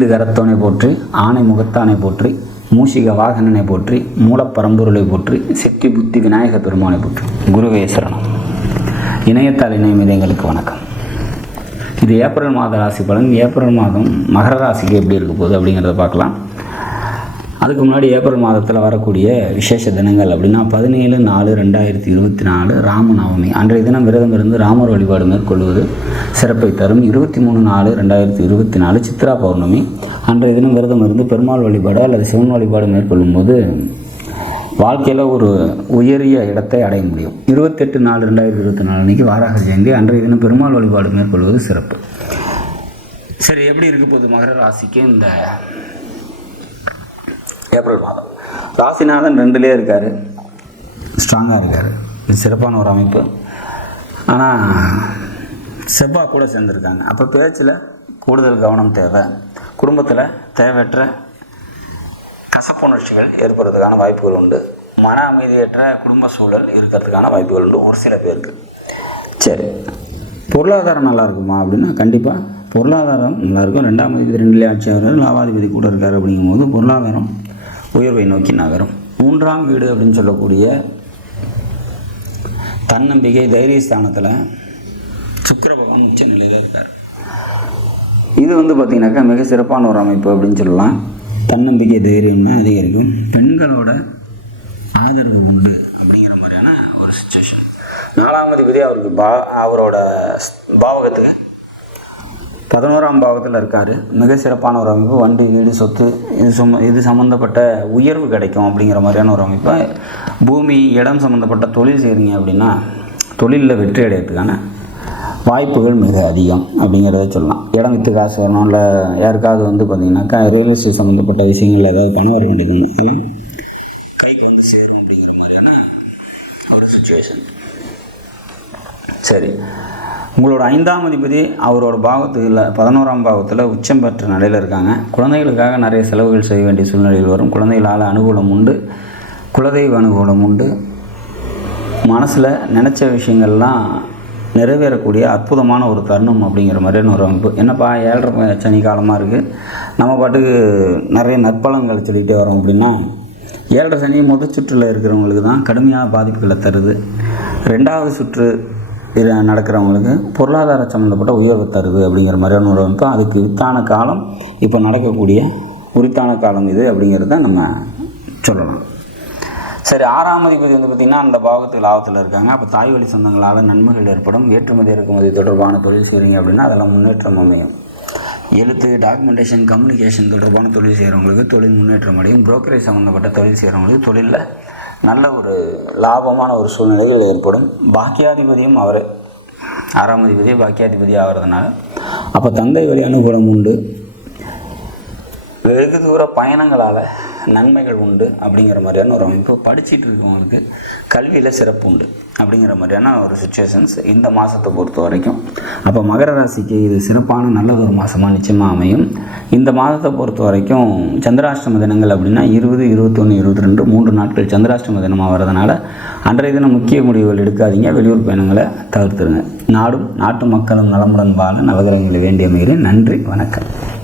ஐந்து கரத்தோனை போற்றி ஆணை முகத்தானை போற்றி மூஷிக வாகனனை போற்றி மூலப்பரம்பொருளை போற்றி சித்தி புத்தி விநாயக பெருமானை போற்றி. குருவே இணையத்தால் இணையம் இதயங்களுக்கு வணக்கம். இது ஏப்ரல் மாத ராசி பலன். ஏப்ரல் மாதம் மகர ராசிக்கு எப்படி இருக்க போகுது அப்படிங்கிறத பார்க்கலாம். அதுக்கு முன்னாடி ஏப்ரல் மாதத்தில் வரக்கூடிய விசேஷ தினங்கள் அப்படின்னா பதினேழு நாலு ரெண்டாயிரத்தி இருபத்தி நாலு ராமநவமி. அன்றைய தினம் விரதம் இருந்து ராமர் வழிபாடு மேற்கொள்வது சிறப்பை தரும். இருபத்தி மூணு நாலு ரெண்டாயிரத்தி இருபத்தி நாலு சித்ரா பௌர்ணமி. அன்றைய தினம் விரதம் இருந்து பெருமாள் வழிபாடு அல்லது சிவன் வழிபாடு மேற்கொள்ளும் போது வாழ்க்கையில் ஒரு உயரிய இடத்தை அடைய முடியும். இருபத்தெட்டு நாலு ரெண்டாயிரத்தி இருபத்தி நாலு அன்றைக்கி வாராக ஜெயந்தி அன்றைய தினம் பெருமாள் வழிபாடு மேற்கொள்வது சிறப்பு. சரி எப்படி இருக்க போகுது மகர ராசிக்கு இந்த ஏப்ரல் மாதம். ராசிநாதன் ரெண்டுலேயே இருக்கார். ஸ்ட்ராங்காக இருக்கார். இது சிறப்பான ஒரு அமைப்பு. ஆனால் செவ்வாய் கூட சேர்ந்துருக்காங்க. அப்போ பேச்சில் கூடுதல் கவனம் தேவை. குடும்பத்தில் தேவையற்ற கசப்புணர்ச்சிகள் ஏற்படுறதுக்கான வாய்ப்புகள் உண்டு. மன அமைதியற்ற குடும்ப சூழல் இருக்கிறதுக்கான வாய்ப்புகள் உண்டு. ஒரு சில பேருக்கு. சரி. பொருளாதாரம் நல்லா இருக்குமா அப்படின்னா கண்டிப்பாக பொருளாதாரம் நல்லாயிருக்கும் ரெண்டாம் அதிபதி ரெண்டுலே ஆட்சியாளர் லாபாதிபதி கூட இருக்கார் அப்படிங்கும்போது பொருளாதாரம் உயர்வை நோக்கி நகரும். மூன்றாம் வீடு அப்படின்னு சொல்லக்கூடிய தன்னம்பிக்கை தைரிய ஸ்தானத்தில் பகவான் உச்ச நிலையில் இருக்கார். இது வந்து பார்த்திங்கனாக்கா மிக சிறப்பான ஒரு அமைப்பு அப்படின்னு சொல்லலாம். தன்னம்பிக்கை தைரியம்னா அதிகரிக்கும். பெண்களோட ஆதரவு உண்டு அப்படிங்கிற மாதிரியான ஒரு சுச்சுவேஷன் நாலாம் அதிபதி அவருக்கு பா அவரோட பாவகத்துக்கு பதினோராம் பாவத்தில் இருக்கார். மிக சிறப்பான ஒரு அமைப்பு. வண்டி வீடு சொத்து இது சும இது சம்மந்தப்பட்ட உயர்வு கிடைக்கும் அப்படிங்கிற மாதிரியான ஒரு அமைப்பு பூமி இடம் சம்மந்தப்பட்ட தொழில் செய்கிறீங்க அப்படின்னா தொழிலில் வெற்றி அடையிறதுக்கான வாய்ப்புகள் மிக அதிகம் அப்படிங்கிறத சொல்லலாம். இடம் விற்று காசு வரணும் இல்லை யாருக்காவது வந்து பார்த்தீங்கன்னாக்கா ரியல் எஸ்டேட் சம்மந்தப்பட்ட விஷயங்கள் ஏதாவது பணம் வர வேண்டியது கைக்கு வந்து சேரும் அப்படிங்கிற மாதிரியான ஒரு சுச்சுவேஷன் சரி. உங்களோட ஐந்தாம் அதிபதி அவரோட பாவத்தில் பதினோராம் பாவத்தில் உச்சம் பெற்ற நிலையில் இருக்காங்க. குழந்தைகளுக்காக நிறைய செலவுகள் செய்ய வேண்டிய சூழ்நிலையில் வரும். குழந்தைகளால் அனுகூலம் உண்டு. குலதெய்வ அனுகூலம் உண்டு. மனசில் நினச்ச விஷயங்கள்லாம் நிறைவேறக்கூடிய அற்புதமான ஒரு தருணம் அப்படிங்கிற மாதிரியான ஒரு அமைப்பு. என்னப்பா ஏழரை சனி காலமாக இருக்குது நம்ம பாட்டுக்கு நிறைய நற்பலன்கள் சொல்லிகிட்டே வரோம் அப்படின்னா ஏழரை சனி முதல் சுற்றில் இருக்கிறவங்களுக்கு தான் கடுமையான பாதிப்புகளை தருது. ரெண்டாவது சுற்று இது நடக்கிறவங்களுக்கு பொருளாதார சம்மந்தப்பட்ட உயர்வு தருது அப்படிங்கிற மாதிரியான ஒரு அமைப்பு அதுக்கு வித்தான காலம் இப்போ நடக்கக்கூடிய உரித்தான காலம் இது அப்படிங்கிறத நம்ம சொல்லலாம். சரி ஆறாம் அதிபதி வந்து பார்த்திங்கன்னா அந்த பாகத்துக்கு லாபத்தில் இருக்காங்க. அப்போ தாய் வழி சொந்தங்களால் நன்மைகள் ஏற்படும். ஏற்றுமதி இறக்குமதி தொடர்பான தொழில் செய்கிறீங்க அப்படின்னா அதெல்லாம் முன்னேற்றம் அமையும். எழுத்து டாக்குமெண்டேஷன் கம்யூனிகேஷன் தொடர்பான தொழில் செய்கிறவங்களுக்கு தொழில் முன்னேற்றம் அடையும். புரோக்கரேஜ் சம்மந்தப்பட்ட தொழில் செய்கிறவங்களுக்கு தொழிலில் நல்ல ஒரு லாபமான ஒரு சூழ்நிலைகள் ஏற்படும். பாக்கியாதிபதியும் அவர். ஆறாம் அதிபதியே பாக்கியாதிபதி ஆகிறதுனால. அப்போ தந்தை வழி அனுகூலம் உண்டு. வெகு தூர பயணங்களால் நன்மைகள் உண்டு அப்படிங்கிற மாதிரியான ஒரு அமைப்பு படிச்சுட்டு இருக்கவங்களுக்கு கல்வியில் சிறப்பு உண்டு அப்படிங்கிற மாதிரியான ஒரு சுச்சுவேஷன்ஸ் இந்த மாதத்தை பொறுத்த வரைக்கும். அப்போ மகர ராசிக்கு இது சிறப்பான நல்ல ஒரு மாதமாக நிச்சயமாக அமையும். இந்த மாதத்தை பொறுத்த வரைக்கும் சந்திராஷ்டம தினங்கள் அப்படின்னா இருபது இருபத்தொன்று இருபத்தி ரெண்டு மூன்று நாட்கள் சந்திராஷ்டம தினமாக வரதுனால அன்றைய தினம் முக்கிய முடிவுகள் எடுக்காதீங்க. வெளியூர் பயணங்களை தவிர்த்துருங்க. நாடும் நாட்டு மக்களும் நலமுடன் வாழ நவகிரகங்களை வேண்டிய நன்றி வணக்கம்.